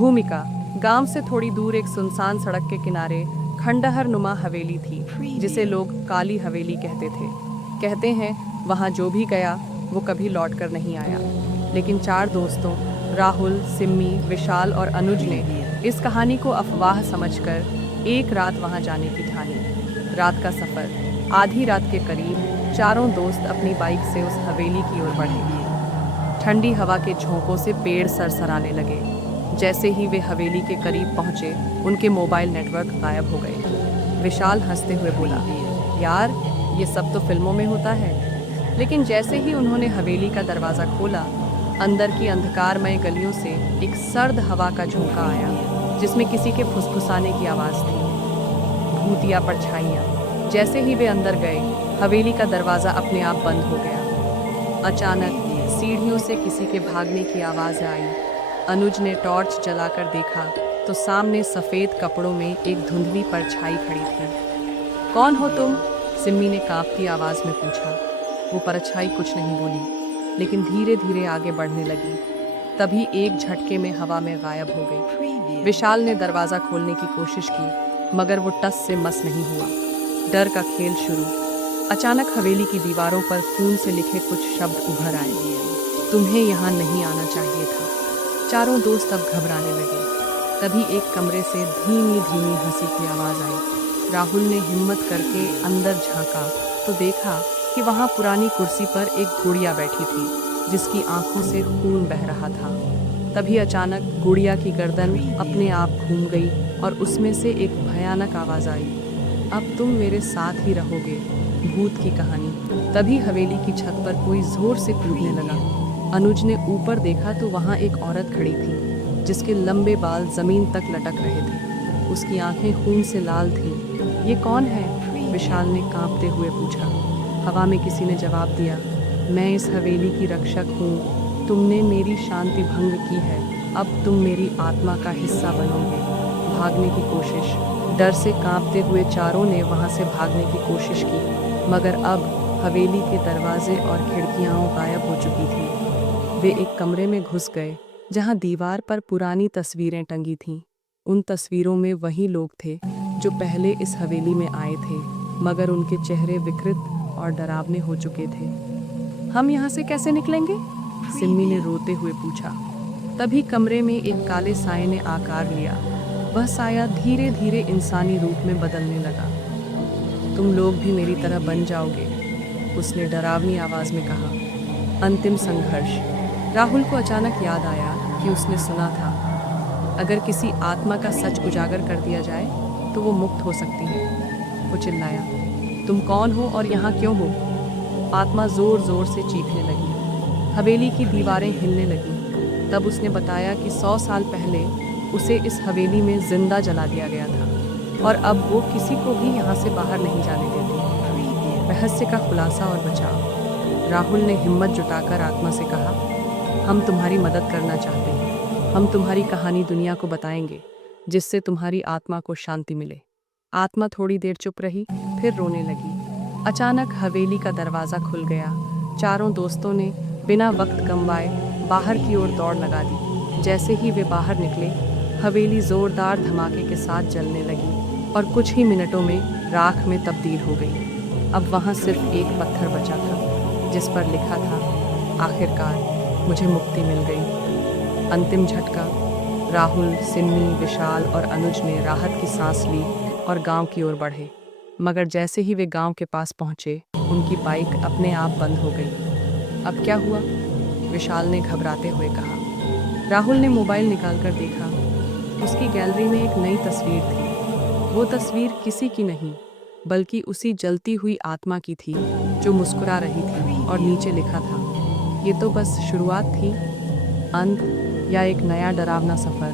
भूमिका। गांव से थोड़ी दूर एक सुनसान सड़क के किनारे खंडहर नुमा हवेली थी, जिसे लोग काली हवेली कहते थे। कहते हैं वहां जो भी गया वो कभी लौट कर नहीं आया। लेकिन 4 दोस्तों राहुल, सिम्मी, विशाल और अनुज ने इस कहानी को अफवाह समझकर एक रात वहां जाने की ठानी। रात का सफर। आधी रात के करीब चारों दोस्त अपनी बाइक से उस हवेली की ओर बढ़े। ठंडी हवा के झोंकों से पेड़ सरसराने लगे। जैसे ही वे हवेली के करीब पहुंचे, उनके मोबाइल नेटवर्क गायब हो गए। विशाल हंसते हुए बोला, यार ये सब तो फिल्मों में होता है। लेकिन जैसे ही उन्होंने हवेली का दरवाज़ा खोला, अंदर की अंधकारमय गलियों से एक सर्द हवा का झोंका आया, जिसमें किसी के फुसफुसाने की आवाज़ थी। भूतिया परछाइयाँ। जैसे ही वे अंदर गए, हवेली का दरवाज़ा अपने आप बंद हो गया। अचानक सीढ़ियों से किसी के भागने की आवाज़ आई। अनुज ने टॉर्च जलाकर देखा तो सामने सफ़ेद कपड़ों में एक धुंधली परछाई खड़ी थी। कौन हो तुम? सिम्मी ने कांपती आवाज़ में पूछा। वो परछाई कुछ नहीं बोली, लेकिन धीरे धीरे आगे बढ़ने लगी। तभी एक झटके में हवा में गायब हो गई। विशाल ने दरवाज़ा खोलने की कोशिश की, मगर वो टस से मस नहीं हुआ। डर का खेल शुरू। अचानक हवेली की दीवारों पर खून से लिखे कुछ शब्द उभर आए। तुम्हें यहाँ नहीं आना चाहिए था। चारों दोस्त अब घबराने लगे। तभी एक कमरे से धीमी धीमी हंसी की आवाज़ आई। राहुल ने हिम्मत करके अंदर झांका तो देखा कि वहाँ पुरानी कुर्सी पर एक गुड़िया बैठी थी, जिसकी आंखों से खून बह रहा था। तभी अचानक गुड़िया की गर्दन अपने आप घूम गई और उसमें से एक भयानक आवाज़ आई, अब तुम मेरे साथ ही रहोगे। भूत की कहानी। तभी हवेली की छत पर कोई जोर से कूदने लगा। अनुज ने ऊपर देखा तो वहाँ एक औरत खड़ी थी, जिसके लंबे बाल जमीन तक लटक रहे थे। उसकी आंखें खून से लाल थीं। ये कौन है? विशाल ने कांपते हुए पूछा। हवा में किसी ने जवाब दिया, मैं इस हवेली की रक्षक हूँ। तुमने मेरी शांति भंग की है, अब तुम मेरी आत्मा का हिस्सा बनोगे। भागने की कोशिश। डर से कांपते हुए चारों ने वहाँ से भागने की कोशिश की, मगर अब हवेली के दरवाजे और खिड़कियाँ गायब हो चुकी थी। वे एक कमरे में घुस गए, जहाँ दीवार पर पुरानी तस्वीरें टंगी थीं। उन तस्वीरों में वही लोग थे जो पहले इस हवेली में आए थे, मगर उनके चेहरे विकृत और डरावने हो चुके थे। हम यहाँ से कैसे निकलेंगे? सिम्मी ने रोते हुए पूछा। तभी कमरे में एक काले साए ने आकार लिया। वह साया धीरे धीरे इंसानी रूप में बदलने लगा। तुम लोग भी मेरी तरह बन जाओगे, उसने डरावनी आवाज़ में कहा। अंतिम संघर्ष। राहुल को अचानक याद आया कि उसने सुना था, अगर किसी आत्मा का सच उजागर कर दिया जाए तो वो मुक्त हो सकती है। वो चिल्लाया, तुम कौन हो और यहाँ क्यों हो? आत्मा जोर जोर से चीखने लगी। हवेली की दीवारें हिलने लगीं। तब उसने बताया कि 100 साल पहले उसे इस हवेली में जिंदा जला दिया गया था, और अब वो किसी को भी यहाँ से बाहर नहीं जाने देती। रहस्य का खुलासा और बचाव। राहुल ने हिम्मत जुटाकर आत्मा से कहा, हम तुम्हारी मदद करना चाहते हैं। हम तुम्हारी कहानी दुनिया को बताएंगे, जिससे तुम्हारी आत्मा को शांति मिले। आत्मा थोड़ी देर चुप रही, फिर रोने लगी। अचानक हवेली का दरवाज़ा खुल गया। चारों दोस्तों ने बिना वक्त गंवाए बाहर की ओर दौड़ लगा दी। जैसे ही वे बाहर निकले, हवेली जोरदार धमाके के साथ जलने लगी और कुछ ही मिनटों में राख में तब्दील हो गई। अब वहाँ सिर्फ एक पत्थर बचा था, जिस पर लिखा था, आखिरकार मुझे मुक्ति मिल गई। अंतिम झटका। राहुल, सिम्मी, विशाल और अनुज ने राहत की सांस ली और गांव की ओर बढ़े। मगर जैसे ही वे गांव के पास पहुंचे, उनकी बाइक अपने आप बंद हो गई। अब क्या हुआ? विशाल ने घबराते हुए कहा। राहुल ने मोबाइल निकालकर देखा। उसकी गैलरी में एक नई तस्वीर थी। वो तस्वीर किसी की नहीं, बल्कि उसी जलती हुई आत्मा की थी, जो मुस्कुरा रही थी, और नीचे लिखा था, ये तो बस शुरुआत थी, अंत या एक नया डरावना सफ़र।